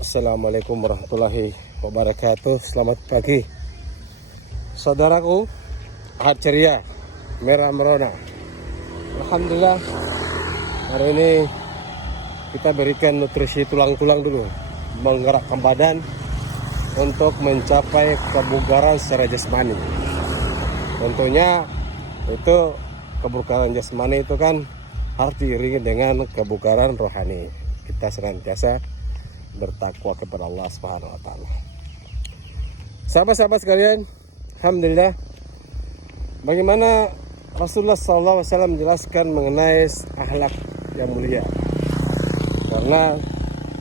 Assalamualaikum warahmatullahi wabarakatuh. Selamat pagi saudaraku, ahad ceria, merah merona. Alhamdulillah, hari ini kita berikan nutrisi tulang-tulang dulu, menggerakkan badan untuk mencapai kebugaran secara jasmani. Tentunya itu kebugaran jasmani itu kan harus diiringi dengan kebugaran rohani. Kita senantiasa bertakwa kepada Allah Subhanahu wa taala. Sahabat-sahabat sekalian, alhamdulillah, bagaimana Rasulullah SAW menjelaskan mengenai akhlak yang mulia. Karena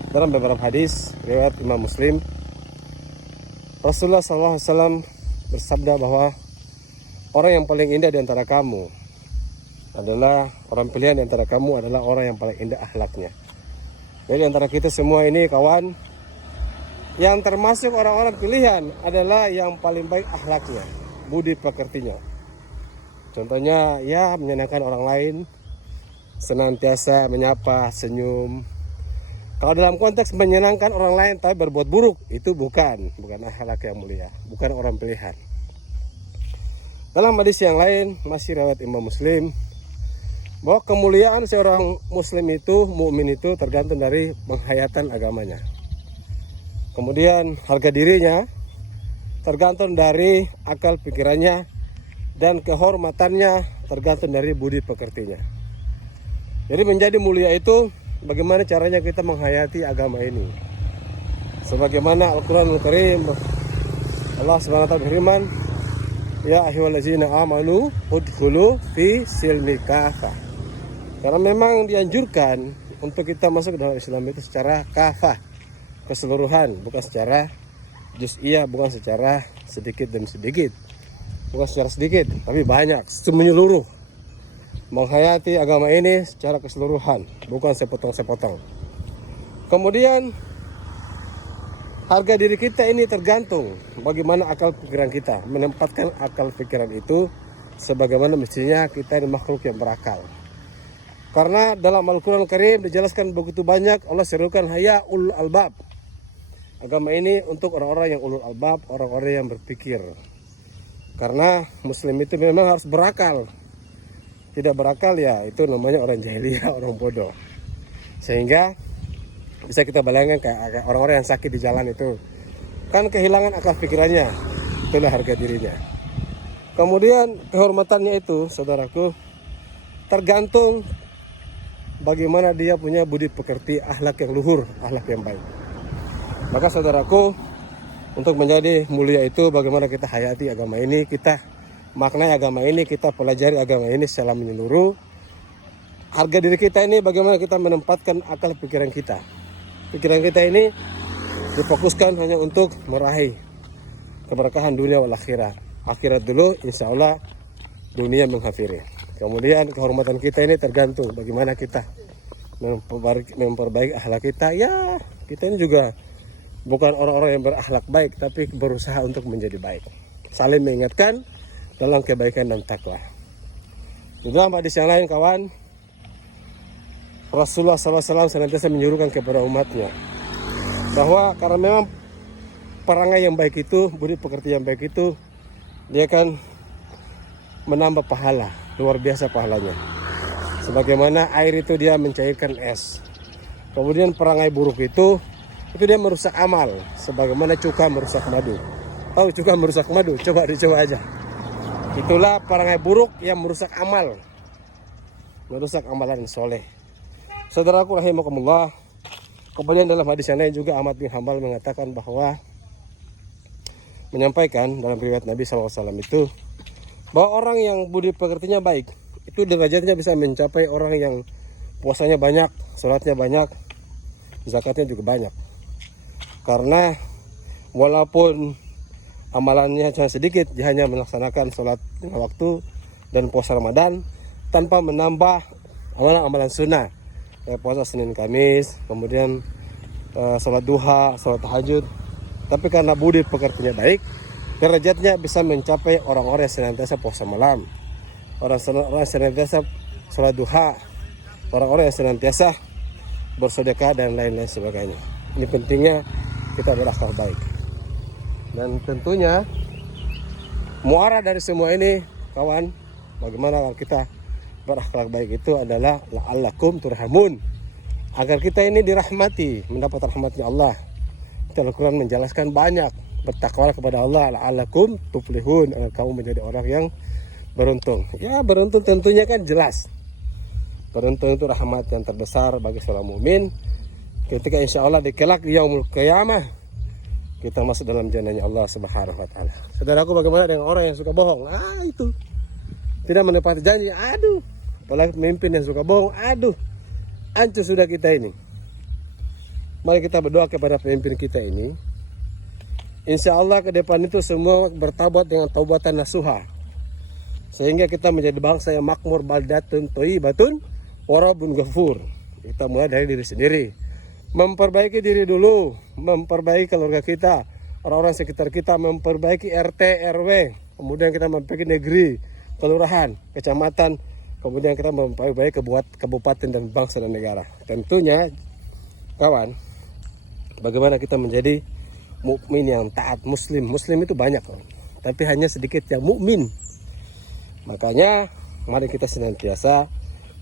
dalam beberapa hadis riwayat Imam Muslim, Rasulullah SAW bersabda bahwa orang yang paling indah di antara kamu adalah orang pilihan di antara kamu adalah orang yang paling indah akhlaknya. Jadi antara kita semua ini kawan, yang termasuk orang-orang pilihan adalah yang paling baik akhlaknya, budi pekertinya. Contohnya ya menyenangkan orang lain, senantiasa menyapa, senyum. Kalau dalam konteks menyenangkan orang lain tapi berbuat buruk, itu bukan akhlak yang mulia, bukan orang pilihan. Dalam hadis yang lain masih riwayat Imam Muslim, bahwa kemuliaan seorang muslim itu, mukmin itu tergantung dari penghayatan agamanya. Kemudian harga dirinya tergantung dari akal pikirannya, dan kehormatannya tergantung dari budi pekertinya. Jadi menjadi mulia itu bagaimana caranya kita menghayati agama ini. Sebagaimana Al-Quranul Karim, Allah SWT berfirman, ya ayyuhallazina amanu udkhulu fi silmi kafah. Karena memang dianjurkan untuk kita masuk ke dalam Islam itu secara kafah, keseluruhan, bukan secara juz'iyah, bukan secara sedikit demi sedikit, bukan secara sedikit, tapi banyak, menyeluruh. Menghayati agama ini secara keseluruhan, bukan sepotong-sepotong. Kemudian harga diri kita ini tergantung bagaimana akal pikiran kita, menempatkan akal pikiran itu sebagaimana mestinya kita ini makhluk yang berakal. Karena dalam Al-Quran Karim dijelaskan begitu banyak, Allah serukan haya ulul albab. Agama ini untuk orang-orang yang ulul albab, orang-orang yang berpikir. Karena muslim itu memang harus berakal. Tidak berakal ya itu namanya orang jahiliyah, orang bodoh. Sehingga bisa kita bayangkan kayak orang-orang yang sakit di jalan itu, kan kehilangan akal pikirannya, itulah harga dirinya. Kemudian kehormatannya itu, saudaraku, tergantung bagaimana dia punya budi pekerti, akhlak yang luhur, akhlak yang baik. Maka saudaraku, untuk menjadi mulia itu bagaimana kita hayati agama ini, kita maknai agama ini, kita pelajari agama ini secara menyeluruh. Harga diri kita ini bagaimana kita menempatkan akal pikiran kita. Pikiran kita ini difokuskan hanya untuk meraih keberkahan dunia wal akhirat. Akhirat dulu, insya Allah dunia menghafiri. Kemudian kehormatan kita ini tergantung bagaimana kita memperbaiki akhlak kita. Ya, kita ini juga bukan orang-orang yang berakhlak baik, tapi berusaha untuk menjadi baik. Saling mengingatkan dalam kebaikan dan takwa. Di dalam hadis yang lain kawan, Rasulullah SAW senantiasa menyuruhkan kepada umatnya bahwa karena memang perangai yang baik itu, budi pekerti yang baik itu, dia akan menambah pahala, luar biasa pahalanya. Sebagaimana air itu dia mencairkan es. Kemudian perangai buruk itu dia merusak amal, sebagaimana cuka merusak madu. Tahu cuka merusak madu? Coba dicoba aja. Itulah perangai buruk yang merusak amal, merusak amalan soleh. Saudaraku rahimakumullah. Kemudian dalam hadis yang lain juga Ahmad bin Hanbal mengatakan bahwa menyampaikan dalam riwayat Nabi SAW itu bahwa orang yang budi pekertinya baik itu derajatnya bisa mencapai orang yang puasanya banyak, sholatnya banyak, zakatnya juga banyak. Karena walaupun amalannya cuma sedikit, dia hanya melaksanakan sholat lima waktu dan puasa Ramadan tanpa menambah amalan-amalan sunnah, puasa Senin Kamis, kemudian sholat duha, sholat tahajud. Tapi karena budi pekertinya baik, derajatnya bisa mencapai orang-orang yang senantiasa puasa malam, orang yang senantiasa sholat duha, orang-orang yang senantiasa bersedekah dan lain-lain sebagainya. Ini pentingnya kita berakhlak baik. Dan tentunya muara dari semua ini, kawan, bagaimana kalau kita berakhlak baik itu adalah la'allakum turhamun, agar kita ini dirahmati, mendapat rahmatnya Allah. Kita Al-Quran menjelaskan banyak, bertakwa kepada Allah, la'allakum tuflihun, agar kamu menjadi orang yang beruntung. Ya, beruntung tentunya kan jelas. Beruntung itu rahmat yang terbesar bagi seorang mukmin. Ketika insya Allah di kelak yaumul qiyamah kita masuk dalam jannahnya Allah Subhanahu wa taala. Saudaraku, bagaimana dengan orang yang suka bohong? Itu tidak menepati janji. Aduh, apalagi pemimpin yang suka bohong. Aduh, hancur sudah kita ini. Mari kita berdoa kepada pemimpin kita ini. Insya Allah ke depan itu semua bertaubat dengan taubatan nasuha, sehingga kita menjadi bangsa yang makmur, baldatun thayyibatun wa rabbun ghafur. Kita mulai dari diri sendiri. Memperbaiki diri dulu, memperbaiki keluarga kita, orang-orang sekitar kita, memperbaiki RT, RW, kemudian kita memperbaiki negeri, kelurahan, kecamatan, kemudian kita memperbaiki kabupaten dan bangsa dan negara. Tentunya, kawan, bagaimana kita menjadi mukmin yang taat, muslim. Muslim itu banyak, kawan, tapi hanya sedikit yang mukmin. Makanya, mari kita senantiasa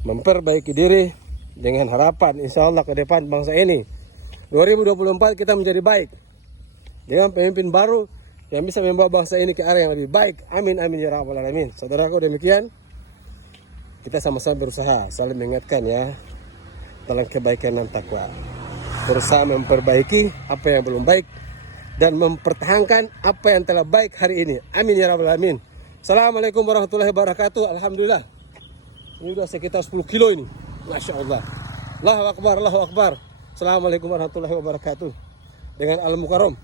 memperbaiki diri dengan harapan insya Allah ke depan bangsa ini 2024 kita menjadi baik dengan pemimpin baru yang bisa membawa bangsa ini ke arah yang lebih baik. Amin amin ya rabbal alamin. Saudaraku, demikian kita sama-sama berusaha saling mengingatkan ya dalam kebaikan dan takwa, berusaha memperbaiki apa yang belum baik dan mempertahankan apa yang telah baik hari ini. Amin ya rabbal alamin. Assalamualaikum warahmatullahi wabarakatuh. Alhamdulillah, ini udah sekitar 10 kilo ini. Masya Allah. Allahu Akbar, Allahu Akbar. Assalamualaikum warahmatullahi wabarakatuh. Dengan Al-Mukarram.